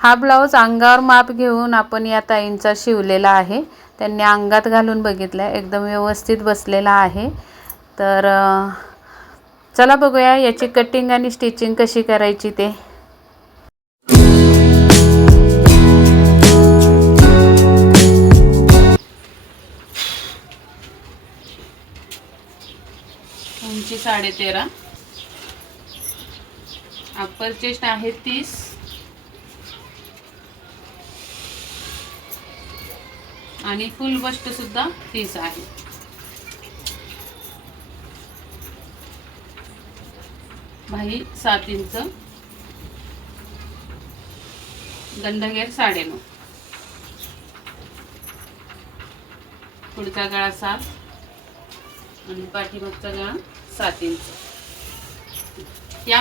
हा ब्लाऊज अंगावर माप घेऊन आपण या ताईंचा शिवलेला आहे. त्यांनी अंगात घालून बघितला एकदम व्यवस्थित बसलेला आहे. तर चला बघूया याची कटिंग आणि स्टिचिंग कशी करायची ते. उंची साडे तेरा अप्पर चेस्ट आहे तीस. आणि फुल बस्ट सुद्धा तीस आहे. भाई सात इंच. गंधगेर साडेनऊ. पुढचा गळा सात. आणि पाठीमागचा गळा सात इंच. या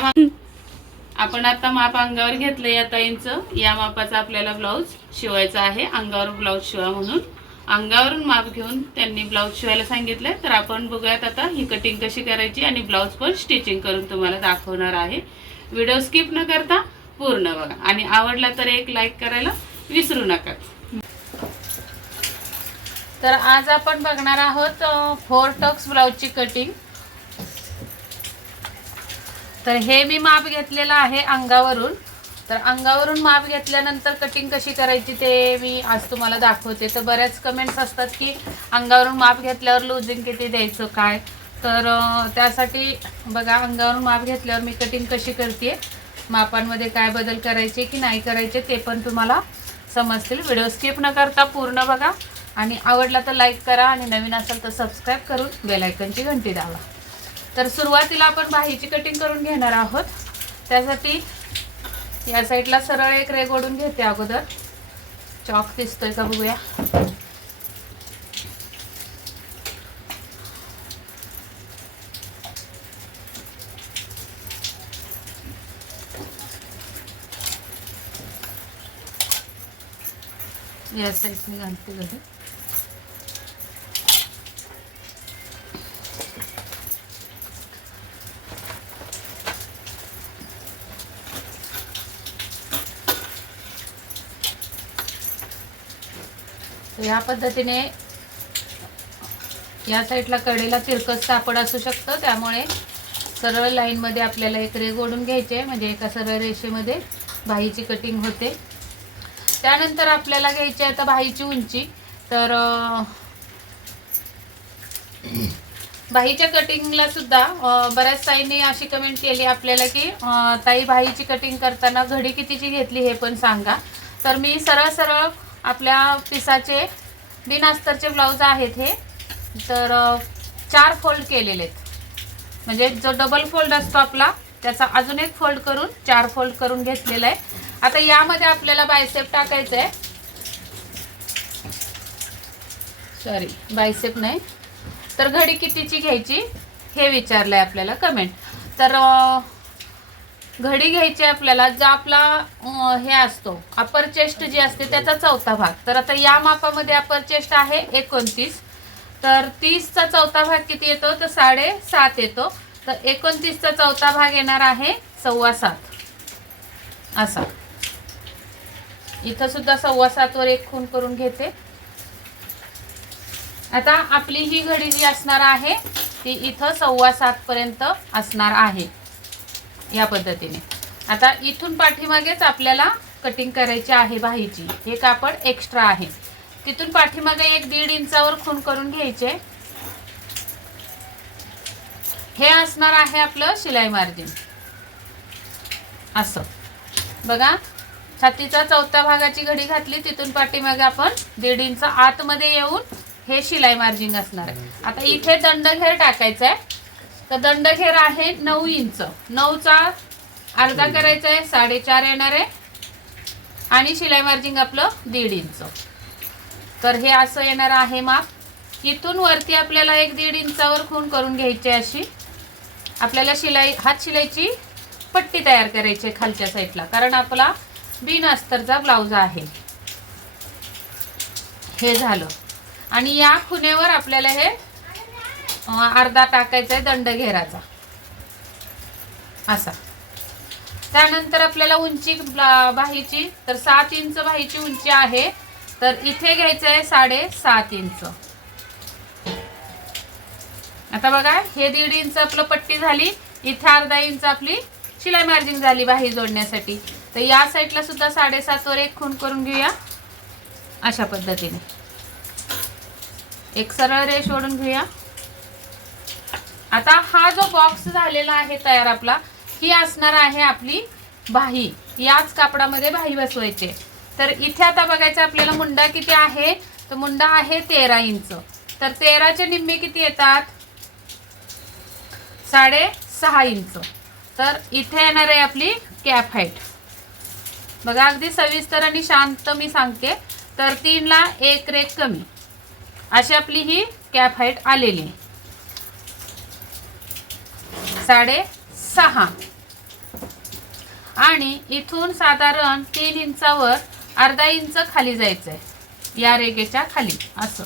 आपण आता माप अंगावर घेतलं या ताईंचं. या मापाचा आपल्याला ब्लाऊज शिवायचा आहे. अंगावर ब्लाऊज शिवा म्हणून. अंगावरून माप घेऊन त्यांनी ब्लाऊज शिवायला सांगितलंय. तर आपण बघूयात आता ही कटिंग कशी करायची आणि ब्लाऊज पण स्टिचिंग करून तुम्हाला दाखवणार आहे. व्हिडिओ स्किप न करता पूर्ण बघा. आणि आवडला तर एक लाईक करायला विसरू नका तर आज आपण बघणार आहोत फोर टक्स ब्लाऊजची कटिंग तर हे मी माप घेतलेलं आहे अंगावरून. तर अंगावरून माप घेतल्यानंतर कटिंग कशी करायची ते मी आज तुम्हाला दाखवते. तर बऱ्याच कमेंट्स असतात की अंगावरून माप घेतल्यावर लुझिंग किती द्यायचं काय? तर त्यासाठी बघा अंगावरून माप घेतल्यावर मी कटिंग कशी करते मापांमध्ये काय बदल करायचे की नाही करायचे ते पण तुम्हाला समजतील. व्हिडिओ स्किप न करता पूर्ण बघा. आणि आवडला तर लाईक करा आणि नवीन असेल तर सबस्क्राईब करून बेलायकनची घंटी दावा तर सुरुवातीला आपण बाहीची कटिंग करून घेणार आहोत. त्यासाठी या साईडला सरळ एक रेग ओढून घेते अगोदर. चॉक दिसतोय का बघूया. या साईडने घालते घरी तर या पद्धतीने या साईडला कडेला तिरकस सापड असू शकतं. त्यामुळे सरळ लाईनमध्ये आपल्याला एक रेग ओढून घ्यायचे. म्हणजे एका सरळ रेषेमध्ये बाहीची कटिंग होते. त्यानंतर आपल्याला घ्यायची आता बाहीची उंची. तर भाईच्या बाहीच्या कटिंगला सुद्धा बऱ्याच ताईंनी अशी कमेंट केली आपल्याला की ताई बाहीची कटिंग करताना घडी कितीची घेतली हे पण सांगा. तर मी सरळ सरळ आपल्या पिसाचे बिन अस्तरचे ब्लाऊज आहेत हे. तर चार फोल्ड केलेले आहेत. म्हणजे जो डबल फोल्ड असतो आपला त्याचा अजून एक फोल्ड करून चार फोल्ड करून घेतलेला आहे. आता यामध्ये आपल्याला बायसेप टाकायचं आहे. सॉरी बायसेप नाही. तर घडी कितीची घ्यायची हे विचारलं आहे आपल्याला कमेंट तर घडी घ्यायची आपल्याला जो आपला हे असतो अपर चेस्ट जी असते त्याचा चौथा भाग. तर आता या मापामध्ये अपर चेस्ट आहे एकोणतीस. तर तीसचा चौथा भाग किती येतो? तर साडेसात येतो. तर एकोणतीसचा चौथा भाग येणार आहे सव्वा सात. असा. इथं सुद्धा सव्वा सातवर एक खून करून घेते. आता आपली ही घडी जी असणार आहे ती इथं सव्वा सातपर्यंत असणार आहे. या पद्धतीने. आता इथून पाठीमागेच आपल्याला कटिंग करायची आहे बाहीची हे कापड एक्स्ट्रा आहे. तिथून पाठीमागे एक दीड इंचावर खून करून घ्यायचे. हे असणार आहे आपलं शिलाई मार्जिन. असं. बघा छातीचा चौथ्या भागाची घडी घातली तिथून पाठीमागे आपण दीड इंच आतमध्ये येऊन हे शिलाई मार्जिन असणार आहे. आता इथे दंड घेर टाकायचा आहे तर दंडघेर आहे नऊ इंच. नऊचा अर्धा करायचा आहे साडेचार येणार आहे. आणि शिलाई मार्जिन आपलं दीड इंच. तर हे असं येणार आहे माप. इथून वरती आपल्याला एक दीड इंचावर खून करून घ्यायची आहे अशी. आपल्याला शिलाई हात शिलाईची पट्टी तयार करायची आहे खालच्या साईडला. कारण आपला बिन अस्तरचा ब्लाऊज आहे. हे झालं. आणि या खुनेवर आपल्याला हे अर्धा टाकायचा आहे दंड घेराचा असा. त्यानंतर आपल्याला उंची बाहीची तर सात इंच बाहीची उंची आहे. तर इथे घ्यायचं आहे साडेसात इंच. आता बघा हे दीड इंच आपलं पट्टी झाली. इथे अर्धा इंच आपली शिलाई मार्जिंग झाली बाही जोडण्यासाठी. तर या साईडला सुद्धा साडेसातवर एक खून करून घेऊया. अशा पद्धतीने. एक सरळ रेष ओढून घेऊया. आता हा जो बॉक्स झालेला आहे तयार आपला ही असणार आहे आपली भाई याच कापडामध्ये भाई बसवायचे तर इथे आता बघायचं आपल्याला मुंडा किती आहे? तर मुंडा आहे तेरा इंच. तर तेराचे निम्मे किती येतात? साडे सहा इंच. तर इथे येणार आहे आपली कॅप हाईट. बघा अगदी सविस्तर आणि शांत मी सांगते. तर तीनला एक रेक कमी. अशी आपली ही कॅप हाईट आलेली साडेसहा साडे सहा. आणि इथून साधारण तीन इंचावर अर्धा इंच खाली जायचं आहे या रेगेच्या खाली असं.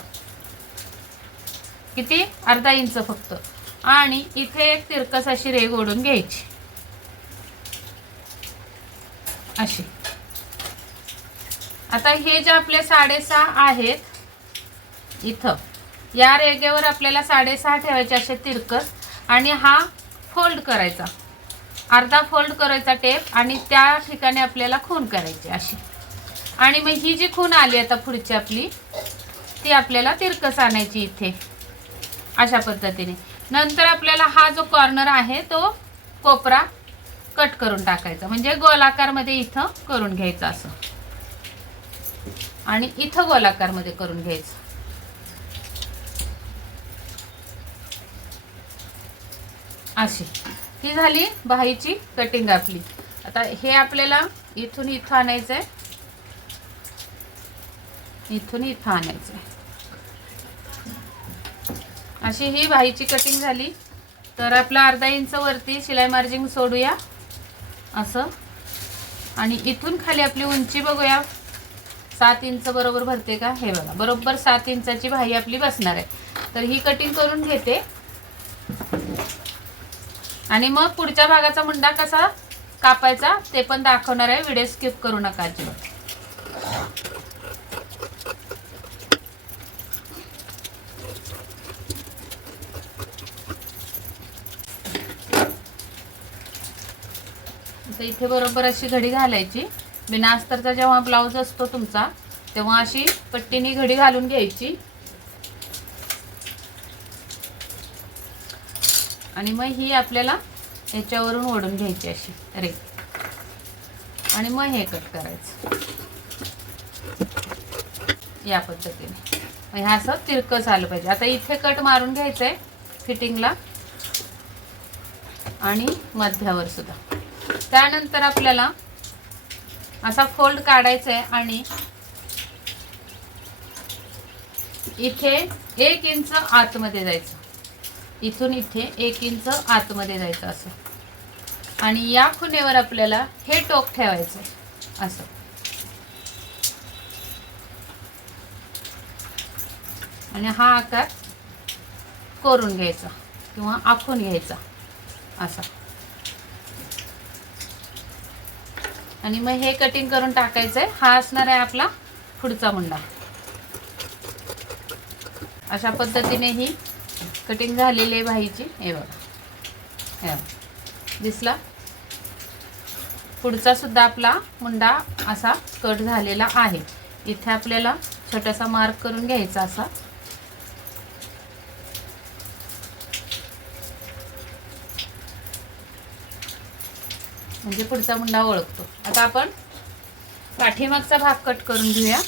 किती? अर्धा इंच फक्त. आणि इथे एक तिरकस अशी रेग ओढून घ्यायची. अशी. आता हे जे आपले साडेसहा आहेत इथं या रेगेवर आपल्याला साडेसहा ठेवायचे असे तिरकस. आणि हा फोल्ड करायचा. अर्धा फोल्ड करायचा टेप आणि त्या ठिकाणी आपल्याला खून करायची अशी. आणि मग ही जी खून आली आता पुढची आपली ती आपल्याला तिरकस आणायची इथे. अशा पद्धतीने. नंतर आपल्याला हा जो कॉर्नर आहे तो कोपरा कट करून टाकायचा. म्हणजे गोलाकारमध्ये इथं करून घ्यायचं असं. आणि इथं गोलाकारमध्ये करून घ्यायचं. अशी. ही झाली बाहीची कटिंग आपली. आता हे आपल्याला इथून इथं आणायचं आहे इथून इथं आणायचं आहे अशी ही बाहीची कटिंग झाली. तर आपला अर्धा इंच वरती शिलाई मार्जिंग सोडूया. असं. आणि इथून खाली आपली उंची बघूया. सात इंच बरोबर भरते का? हे बघा. बरोबर सात इंचाची भाई आपली बसणार आहे. तर ही कटिंग करून घेते. आणि मग पुढच्या भागाचा मुंडा कसा कापायचा ते पण दाखवणार आहे. व्हिडिओ स्किप करू नका अजिबात. इथे बरोबर अशी घडी घालायची. बिना अस्तरचा जेव्हा ब्लाऊज असतो तुमचा तेव्हा अशी पट्टीने घडी घालून घ्यायची. आणि मग ही आपल्याला याच्यावरून ओढून घ्यायची अशी अरे आणि मग हे कट करायचं. या पद्धतीने. मग ह्या असं तिरकं झालं पाहिजे. आता इथे कट मारून घ्यायचं आहे फिटिंगला आणि मध्यावर सुद्धा. त्यानंतर आपल्याला असा फोल्ड काढायचा आहे आणि इथे एक इंच आतमध्ये जायचं. इथून इथे एक इंच आतमध्ये जायचं असं. आणि या खुनेवर आपल्याला हे टोक ठेवायचं असं. आणि हा आकार करून घ्यायचा किंवा आखून घ्यायचा. असा. आणि मग हे कटिंग करून टाकायचं आहे हा असणार आहे आपला पुढचा मुंडा. अशा पद्धतीने ही कटिंग झालेली आहे भाईची. हे बघा. हे बघा. दिसला? पुढचा सुद्धा आपला मुंडा असा कट झालेला आहे. इथे आपल्याला छोटासा मार्क करून घ्यायचा असा. म्हणजे पुढचा मुंडा ओळखतो. आता आपण पाठीमागचा भाग कट करून घेऊया.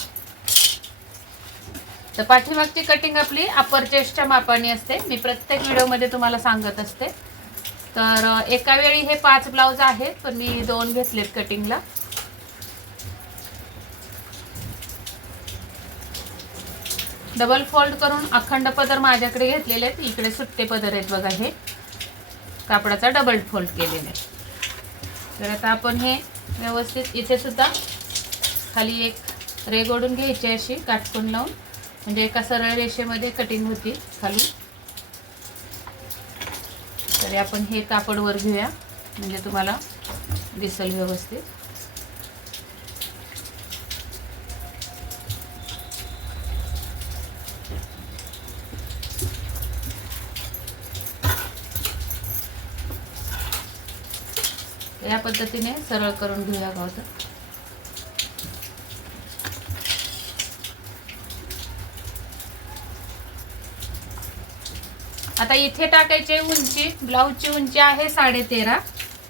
तर पाठीमागची कटिंग आपली अपर चेस्टच्या मापाने असते. मी प्रत्येक व्हिडिओमध्ये तुम्हाला सांगत असते. तर एका वेळी हे पाच ब्लाऊज आहेत पण मी दोन घेतलेत कटिंगला डबल फोल्ड करून अखंड पदर माझ्याकडे घेतलेले आहेत. इकडे सुट्टे पदर आहेत बघा हे. कापडाचा डबल फोल्ड केलेले आहे. तर आता आपण हे व्यवस्थित इथे सुद्धा खाली एक रेग ओढून घ्यायची अशी काटकून लावून. म्हणजे एका सरळ रेषेमध्ये कटिंग होती खाली तरी आपण हे कापड वर घेऊया. म्हणजे तुम्हाला दिसेल व्यवस्थित. या पद्धतीने सरळ करून घेऊया गावचं आता इथे टाकायची उंची ब्लाऊजची उंची आहे साडे तेरा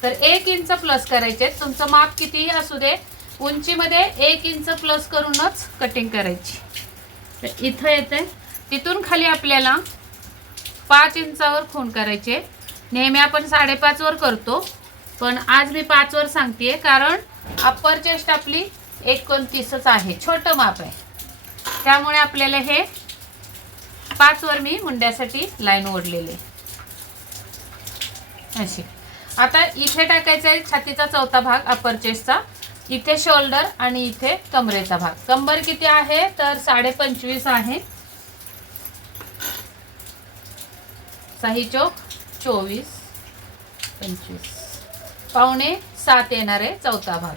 तर एक इंच प्लस करायचे. तुमचं माप कितीही असू दे उंचीमध्ये एक इंच प्लस करूनच कटिंग करायची. तर इथं येते. तिथून खाली आपल्याला पाच इंचावर खून करायचे. नेहमी आपण साडेपाचवर करतो पण आज मी पाचवर सांगते कारण अप्पर चेस्ट आपली एकोणतीसच आहे. छोटं माप आहे. त्यामुळे आपल्याला हे पाचवर मी मुंड्यासाठी लाईन ओढलेली अशी. आता इथे टाकायचा आहे छातीचा चौथा भाग अपर चेस्टचा इथे शोल्डर आणि इथे कमरेचा भाग. कंबर किती आहे? तर साडे पंचवीस आहे. सही चौक चोवीस पंचवीस. पावणे सात येणार आहे चौथा भाग.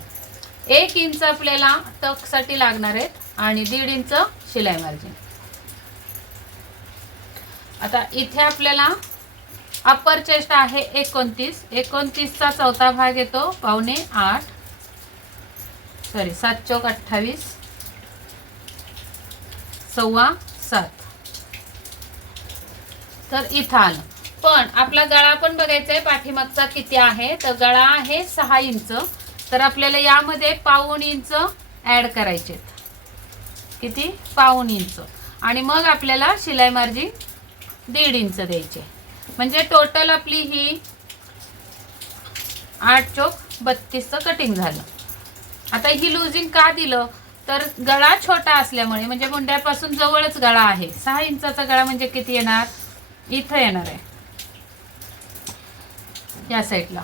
एक इंच आपल्याला टकसाठी लागणार आहेत आणि दीड इंच शिलाई मार्जिन आता इथे आपल्याला अप्पर चेस्ट आहे एकोणतीस. एकोणतीसचा चौथा भाग येतो पावणे आठ. सॉरी सात चौक अठ्ठावीस. सव्वा सात. तर इथं आलं. पण आपला गळा पण बघायचा आहे पाठीमागचा किती आहे? तर गळा आहे सहा इंच. तर आपल्याला यामध्ये पाऊण इंच ॲड करायचे किती? पाऊण इंच. आणि मग आपल्याला शिलाई मार्जिन दीड इंच द्यायचे. म्हणजे टोटल आपली ही आठ चोक बत्तीसचं कटिंग झालं. आता ही लुझिंग का दिलं? तर गळा छोटा असल्यामुळे म्हणजे मुंड्यापासून जवळच गळा आहे. सहा इंचाचा गळा म्हणजे किती येणार? इथं येणार आहे. या साईडला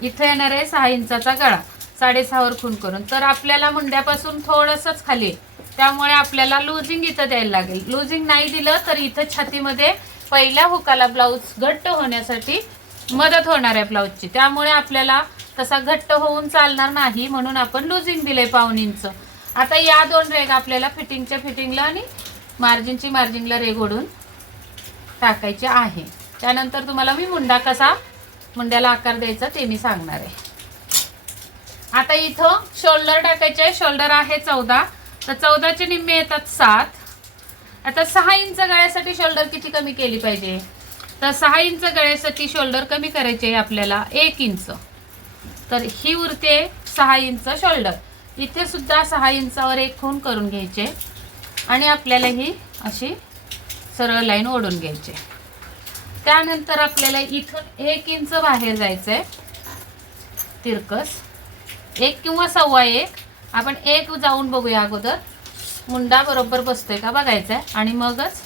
इथं येणार आहे सहा इंचाचा गळा. साडेसहावर खून करून. तर आपल्याला मुंड्यापासून थोडंसंच खाली त्यामुळे आपल्याला लुझिंग इथं द्यायला लागेल. लुझिंग नाही दिलं तर इथं छातीमध्ये पहिल्या हुकाला ब्लाऊज घट्ट होण्यासाठी मदत होणार आहे ब्लाऊजची त्यामुळे आपल्याला तसा घट्ट होऊन चालणार नाही म्हणून आपण लुझिंग दिले पाऊन इंच आता या दोन रेग आपल्याला फिटिंगच्या फिटिंगला आणि मार्जिनची मार्जिनला रेग ओढून टाकायचे आहे. त्यानंतर तुम्हाला मी मुंडा कसा मुंड्याला आकार द्यायचा ते मी सांगणार आहे. आता इथं शोल्डर टाकायचे आहे. शोल्डर आहे चौदा. तर चौदाचे निम्मे येतात सात. आता सहा इंच गळ्यासाठी शोल्डर किती कमी केली पाहिजे? तर सहा इंच गळ्यासाठी शोल्डर कमी करायचे आपल्याला एक इंच. तर ही उरते सहा इंच शोल्डर इथे सुद्धा सहा इंचावर एक खून करून घ्यायचे. आणि आपल्याला ही अशी सरळ लाईन ओढून घ्यायची. त्यानंतर आपल्याला इथून एक इंच बाहेर जायचं आहे तिरकस. एक किंवा सव्वा एक. आपण एक जाऊन बघूया अगोदर. मुंडा बरोबर बसतोय का बघायचा आहे आणि मगच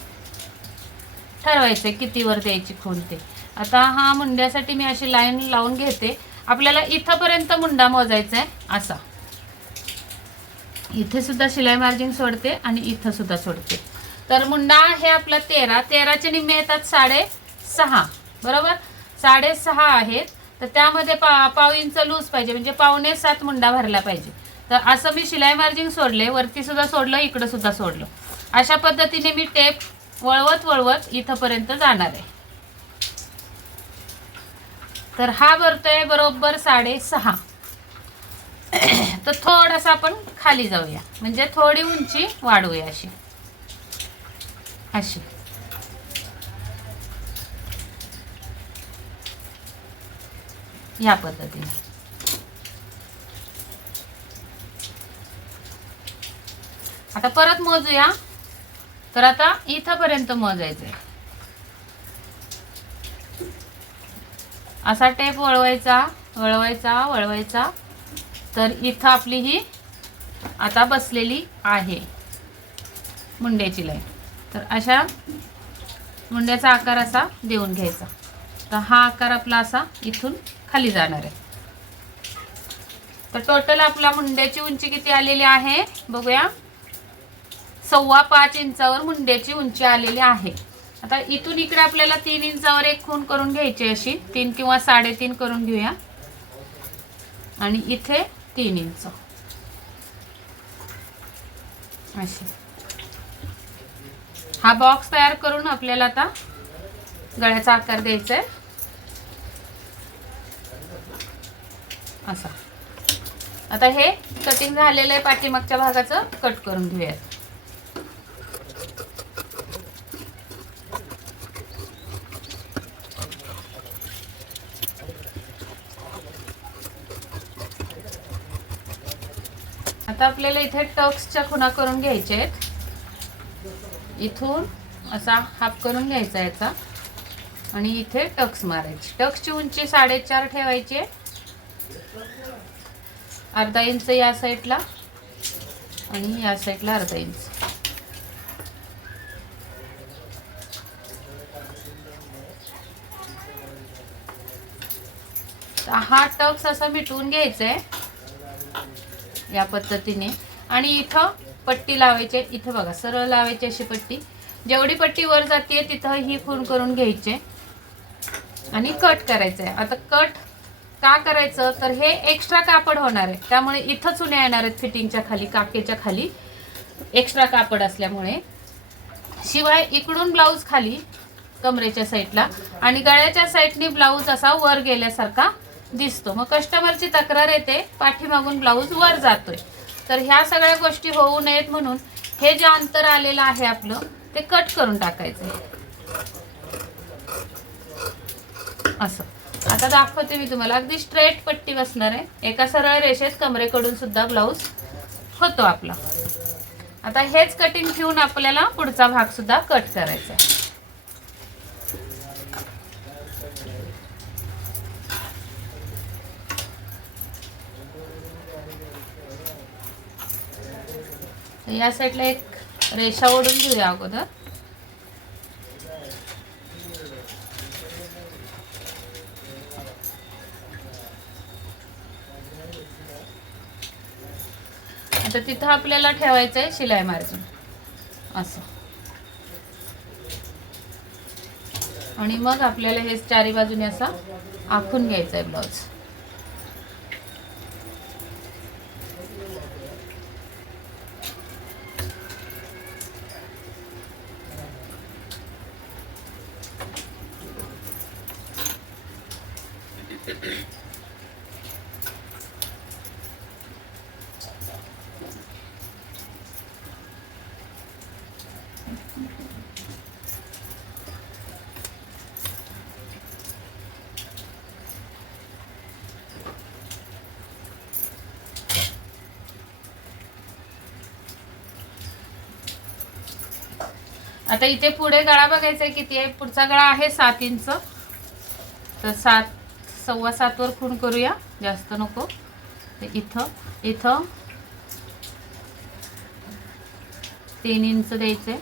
ठरवायचं आहे कितीवर द्यायची खून ते आता हा मुंड्यासाठी मी अशी लाईन लावून घेते. आपल्याला इथंपर्यंत मुंडा मोजायचा आहे असा. इथे सुद्धा शिलाई मार्जिन सोडते आणि इथं सुद्धा सोडते. तर मुंडा आहे आपला तेरा. तेराचे निम्मे येतात साडे सहा. बरोबर? साडेसहा आहेत. तर त्यामध्ये पा पाव इंच लूज पाहिजे. म्हणजे पावणे सात मुंडा भरला पाहिजे. तर असं मी शिलाई मार्जिन सोडले वरती सुद्धा सोडलं इकडं सुद्धा सोडलं. अशा पद्धतीने मी टेप वळवत वळवत इथंपर्यंत जाणार आहे. तर हा भरतोय बरोबर साडेसहा. तर थोडासा आपण खाली जाऊया. म्हणजे थोडी उंची वाढवूया अशी. अशी. या पद्धतीने. आता परत मोजूया. तर आता इथंपर्यंत मोजायचंय. असा टेप वळवायचा वळवायचा वळवायचा. तर इथं आपली ही आता बसलेली आहे. मुंड्याची लाईन तर अशा मुंड्याचा आकार असा देऊन घ्यायचा. तर हा आकार आपला असा इथून खाली जाणार आहे. तर टोटल आपला मुंड्याची उंची किती आलेली आहे? बघूया. सव्वा पाच इंचावर मुंड्याची उंची आलेली आहे. आता इथून इकडे आपल्याला तीन इंचावर एक खून करून घ्यायची अशी. तीन किंवा साडेतीन करून घेऊया. आणि इथे तीन इंच. अशी. हा बॉक्स तयार करून आपल्याला आता गळ्याचा आकार द्यायचा आहे. असा. आता हे कटिंग झालेलं आहे पाठीमागच्या भागाचं. कट करून घेऊयात. आता आपल्याला इथे टक्सच्या खुणा करून घ्यायच्या आहेत. इथून असा हाफ करून घ्यायचा याचा. आणि इथे टक्स मारायची. टक्सची उंची साडेचार ठेवायची आहे. अर्धा इंच या साईडला आणि या साईडला अर्धा इंच. हा टक्स असा मिटवून घ्यायचा आहे. या पद्धतीने. आणि इथं पट्टी लावायची आहे. इथं बघा सरळ लावायची अशी पट्टी. जेवढी पट्टी वर जाते तिथं ही खून करून घ्यायचे. आणि कट करायचं आहे आता कट का करायचं? तर हे एक्स्ट्रा कापड होणार आहे. त्यामुळे इथंच उन्या येणार आहेत फिटिंगच्या खाली काकेच्या खाली. एक्स्ट्रा कापड असल्यामुळे. शिवाय इकडून ब्लाऊज खाली कमरेच्या साईडला आणि गळ्याच्या साईडने ब्लाऊज असा वर गेल्यासारखा दिसतो. मग कस्टमरची तक्रार येते पाठीमागून ब्लाऊज वर जातोय. तर ह्या सगळ्या गोष्टी होऊ नयेत म्हणून हे जे अंतर आलेलं आहे आपलं ते कट करून टाकायचं असं. आता दाखवते मी तुम्हाला. अगदी स्ट्रेट पट्टी बसणार आहे. एका सरळ रेषेत कमरेकडून सुद्धा ब्लाऊज होतो आपला. आता हेच कटिंग ठेवून आपल्याला पुढचा भाग सुद्धा कट करायचा आहे तर या साईडला एक रेषा ओढून घेऊया अगोदर. आता तिथं आपल्याला ठेवायचं आहे शिलाई मार्जिन. असं. आणि मग आपल्याला हे चारी बाजूने असा आखून घ्यायचं आहे ब्लाऊज आता इथे पुढे गळा बघायचा आहे किती आहे. पुढचा गळा आहे सात इंच. तर सात सव्वा सातवर खूण करूया. जास्त नको. इथं इथं तीन इंच द्यायचे.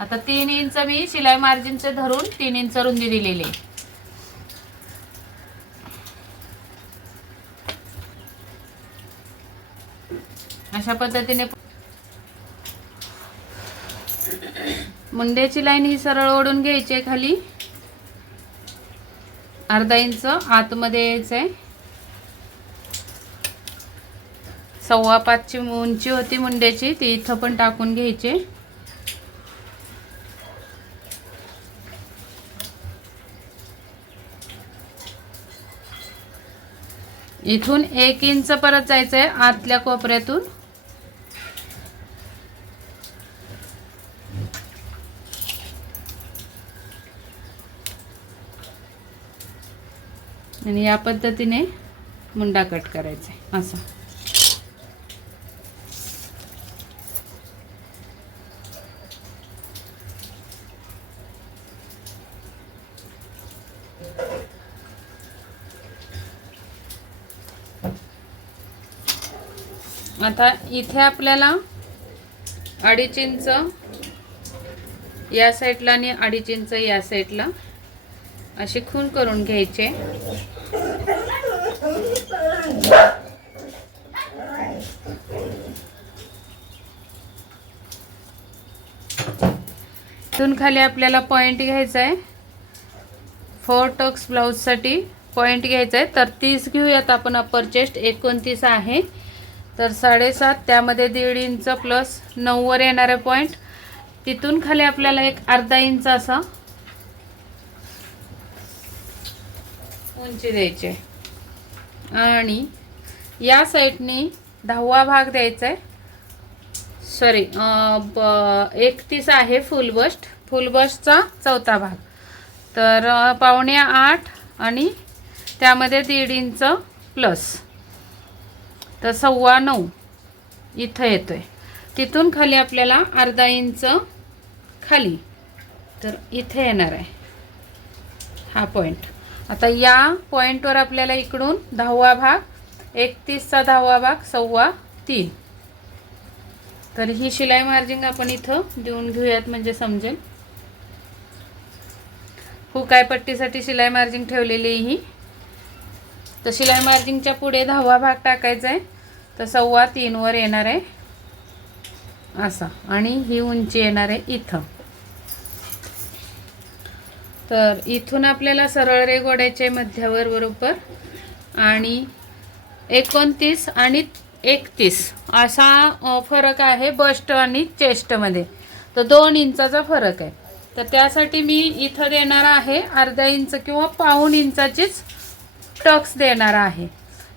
आता तीन इंच मी शिलाई मार्जिनचे धरून तीन इंच रुंदी दिलेली आहे. अशा पद्धतीने मुंड्याची लाईन ही सरळ ओढून घ्यायची आहे खाली. अर्धा इंच आतमध्ये यायचं आहे. सव्वा पाचची उंची होती मुंड्याची ती इथं पण टाकून घ्यायची. इथून एक इंच परत जायचं आहे आतल्या कोपऱ्यातून. आणि या पद्धतीने मुंडा कट करायचा. आहे असा. आता इथे आपल्याला अडीच इंच या साईडला आणि अडीच इंच या साईडला असे खून करून घ्यायचे. इथून खाली आपल्याला पॉईंट घ्यायचा आहे फोर टक्स ब्लाऊजसाठी पॉईंट घ्यायचा आहे तर तीस घेऊयात आपण अप्पर चेस्ट एकोणतीस आहे. तर साडेसात त्यामध्ये दीड इंच प्लस नऊवर येणारे पॉईंट तिथून खाली आपल्याला एक अर्धा इंच असा उंची द्यायची आहे. आणि या साईडने दहावा भाग द्यायचा आहे. सॉरी ब एकतीस आहे फुल बस्ट फुल बस्टचा चौथा भाग. तर पावणे आठ आणि त्यामध्ये दीड इंच प्लस तर सव्वा नऊ इथं येतो आहे तिथून खाली आपल्याला अर्धा इंच खाली. तर इथे येणार आहे. हा पॉईंट आता या पॉईंटवर आपल्याला इकडून दहावा भाग एकतीसचा दहावा भाग सव्वा तीन. तर ही शिलाई मार्जिंग आपण इथं देऊन घेऊयात म्हणजे समजेल. हुकाय पट्टीसाठी शिलाई मार्जिंग ठेवलेली आहे ही. तर शिलाई मार्जिंगच्या पुढे दहावा भाग टाकायचा आहे. तर सव्वा तीनवर येणार आहे. असा. आणि ही उंची येणार आहे इथं. तर इथून आपल्याला सरळ रेगोड्याचे मध्यावर बरोबर आणि एकोणतीस आणि एकतीस असा फरक आहे बस्ट आणि चेस्टमध्ये तर दोन इंचाचा फरक आहे. तर त्यासाठी मी इथं देणार आहे अर्धा इंच किंवा पाऊण इंचाचीच टक्स देणार आहे.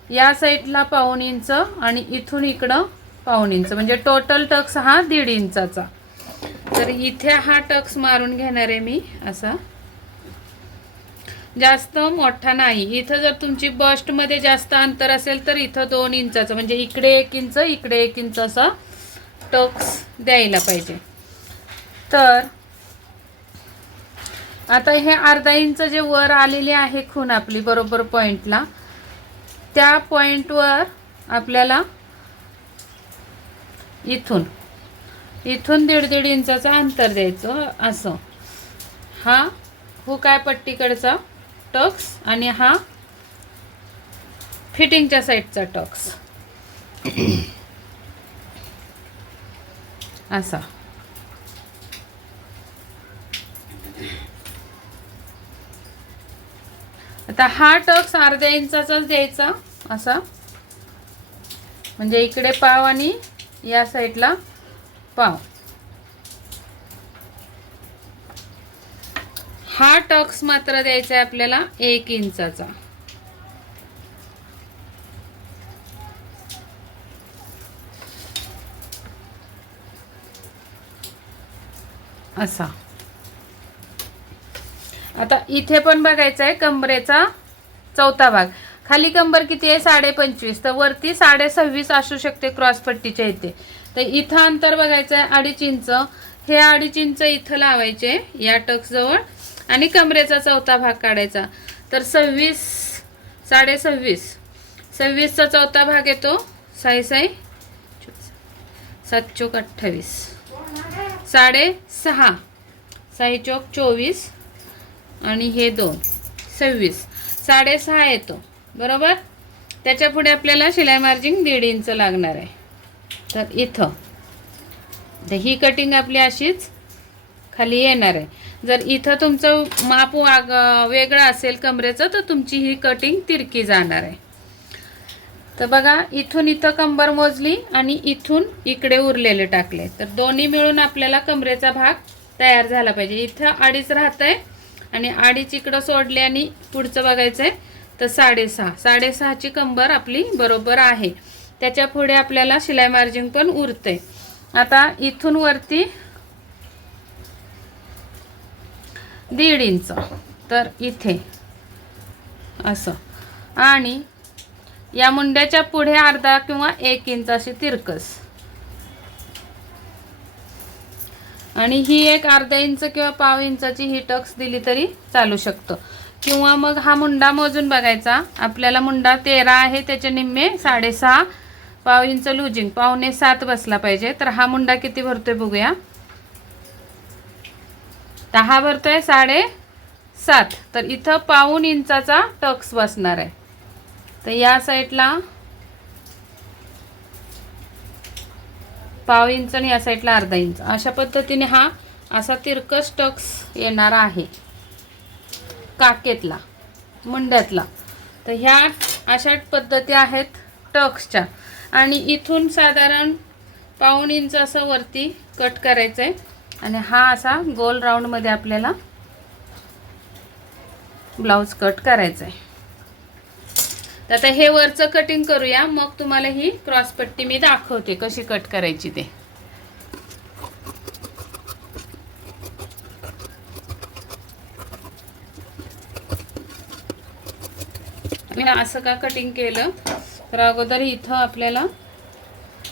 या साईडला पाऊण इंच आणि इथून इकडं पाऊण इंच. म्हणजे टोटल टक्स हा दीड इंचाचा. तर इथे हा टक्स मारून घेणार आहे मी असा. जास्त मोठा नाही. इथं जर तुमची बस्टमध्ये जास्त अंतर असेल तर इथं दोन इंचाचं म्हणजे इकडे एक इंच इकडे एक इंच असा टक्स द्यायला पाहिजे. तर आता हे अर्धा इंच जे वर आलेले आहे खून आपली बरोबर पॉईंटला त्या पॉईंटवर आपल्याला इथून इथून दीड दीड इंचाचं अंतर द्यायचं असं. हा हो हुकाय पट्टीकडचा? टक्स आणि हा फिटिंगच्या साईडचा टक्स. असा. आता हा टक्स अर्ध्या इंचाचाच द्यायचा असा. म्हणजे इकडे पाव आणि या साईडला पाव. हा टक्स मात्र द्यायचा आहे आपल्याला एक इंचाचा. असा. आता इथे पण बघायचं आहे कंबरेचा चौथा भाग. खाली कंबर किती आहे? साडे पंचवीस तर वरती साडे सव्वीस असू शकते क्रॉस पट्टीच्या इथे. तर इथं अंतर बघायचं आहे अडीच इंच. हे अडीच इंच इथं लावायचे या टक्स जवळ आणि कमरेचा चौथा भाग काढायचा. तर सव्वीस साडे सव्वीस. सव्वीसचा चौथा भाग येतो साई साई सात चोक अठ्ठावीस. साडे सहा साई चौक चोवीस आणि हे दोन सव्वीस. साडेसहा येतो. बरोबर? त्याच्या पुढे आपल्याला शिलाई मार्जिंग दीड इंच लागणार आहे. तर इथं. तर ही कटिंग आपली अशीच खाली येणार आहे. जर इथं तुमचं माप वाग वेगळं असेल कमरेचं तर तुमची ही कटिंग तिरकी जाणार आहे. तर बघा इथून इथं कंबर मोजली आणि इथून इकडे उरलेले टाकले. तर दोन्ही मिळून आपल्याला कमरेचा भाग तयार झाला पाहिजे. इथं अडीच राहत आहे आणि अडीच इकडं सोडले आणि पुढचं बघायचं आहे तर साडेसहा. साडेसहाची कंबर आपली बरोबर आहे. त्याच्या पुढे आपल्याला शिलाई मार्जिंग पण उरते आता इथून वरती दीड इंच. तर इथे. असं. आणि या मुंड्याच्या पुढे अर्धा किंवा एक इंच अशी तिरकस. आणि ही एक अर्धा इंच किंवा पाव इंचाची ही टक्स दिली तरी चालू शकतं. किंवा मग हा मुंडा मोजून बघायचा. आपल्याला मुंडा तेरा आहे त्याचे निम्मे साडेसहा पाव इंच लुजिंग. पावणे सात बसला पाहिजे. तर हा मुंडा किती भरतोय बघूया. दहा भरतो भरतोय साडे सात. तर इथं पाऊन इंचाचा टक्स बसणार आहे. तर या साईडला पाव इंच आणि या साईडला अर्धा इंच. अशा पद्धतीने हा असा तिरकस टक्स येणार आहे. काकेतला मुंड्यातला. तर ह्या अशा पद्धती आहेत टक्सच्या. आणि इथून साधारण पाऊण इंच असं वरती कट करायचं आहे आणि हा असा गोल राऊंडमध्ये आपल्याला ब्लाऊज कट करायचा आहे तर आता हे वरचं कटिंग करूया. मग तुम्हाला ही क्रॉसपट्टी मी दाखवते कशी कट करायची ते. मी असं का कटिंग केलं? तर अगोदर इथं आपल्याला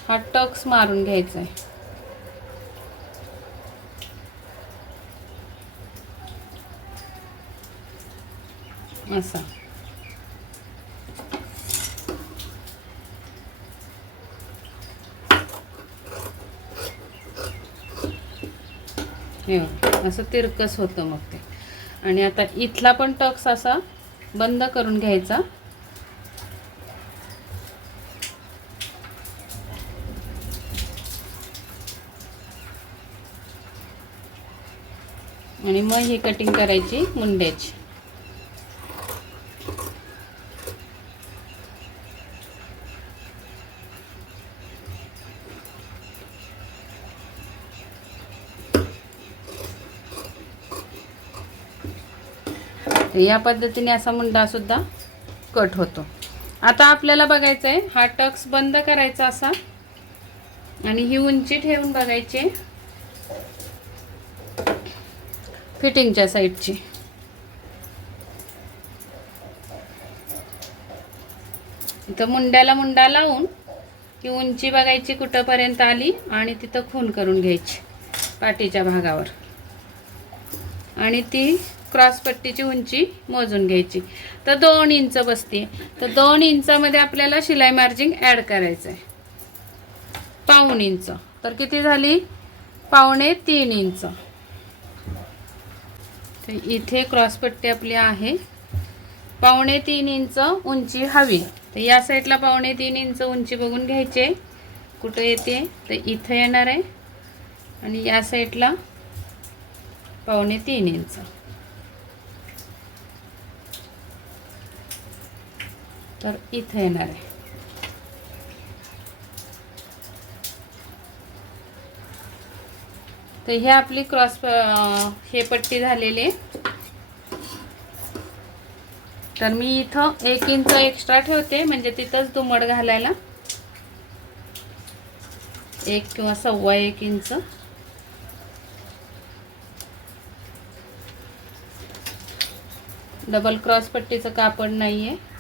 हा टक्स मारून घ्यायचा आहे असा. हे असं तिरकस होतं मग ते. आणि आता इथला पण टक्स असा बंद करून घ्यायचा. आणि मग ही कटिंग करायची मुंड्याची या पद्धतीने असा मुंडासुद्धा कट होतो. आता आपल्याला बघायचं आहे हा टक्स बंद करायचा असा. आणि ही उंची ठेवून बघायची आहे. फिटिंगच्या साईडची. इथं मुंड्याला मुंडा लावून ती उंची बघायची कुठंपर्यंत आली आणि तिथं खून करून घ्यायची पाठीच्या भागावर. आणि ती क्रॉस पट्टीची उंची मोजून घ्यायची. तर दोन इंच बसते तर दोन इंचामध्ये आपल्याला शिलाई मार्जिंग ॲड करायचं आहे. पाऊण इंच. तर किती झाली? पावणे तीन इंच. तर इथे क्रॉस पट्टी आपली आहे. पावणे तीन इंच उंची हवी. तर या साईडला पावणे तीन इंच उंची बघून घ्यायचे कुठं येते? तर इथं येणार आहे. आणि या साईडला पावणे तीन इंच. तर इथं येणार आहे. तर हे आपली क्रॉस हे पट्टी झालेली आहे. तर मी इथं एक इंच एक्स्ट्रा ठेवते म्हणजे तिथंच दुमड घालायला. एक किंवा सव्वा एक इंच. डबल क्रॉस पट्टीचं कापड नाही आहे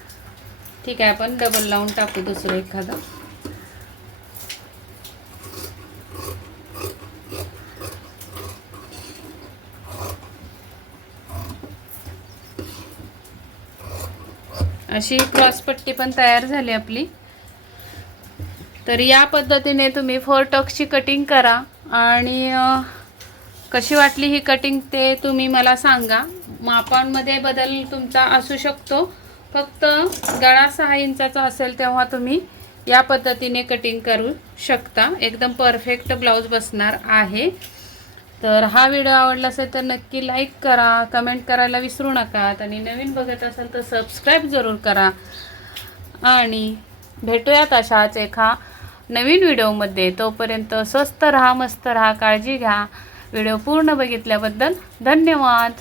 ठीक आहे आपण डबल लावून टाकू दुसरं एखादं. अशी क्रॉस पट्टी पण तयार झाली आपली. तर या पद्धतीने तुम्ही फोर टक्सची कटिंग करा आणि कशी वाटली ही कटिंग ते तुम्ही मला सांगा. मापांमध्ये बदल तुमचा असू शकतो. फक्त गळा सहा इंचाचा असेल तेव्हा तुम्ही या पद्धतीने कटिंग करू शकता. एकदम परफेक्ट ब्लाऊज बसणार आहे. तर हा व्हिडिओ आवडला असेल तर नक्की लाईक करा कमेंट करायला विसरू नका. आणि नवीन बघत असाल तर सबस्क्राईब जरूर करा. आणि भेटूयात अशाच एका नवीन व्हिडिओमध्ये तोपर्यंत स्वस्त राहा मस्त राहा काळजी घ्या. व्हिडिओ पूर्ण बघितल्याबद्दल धन्यवाद.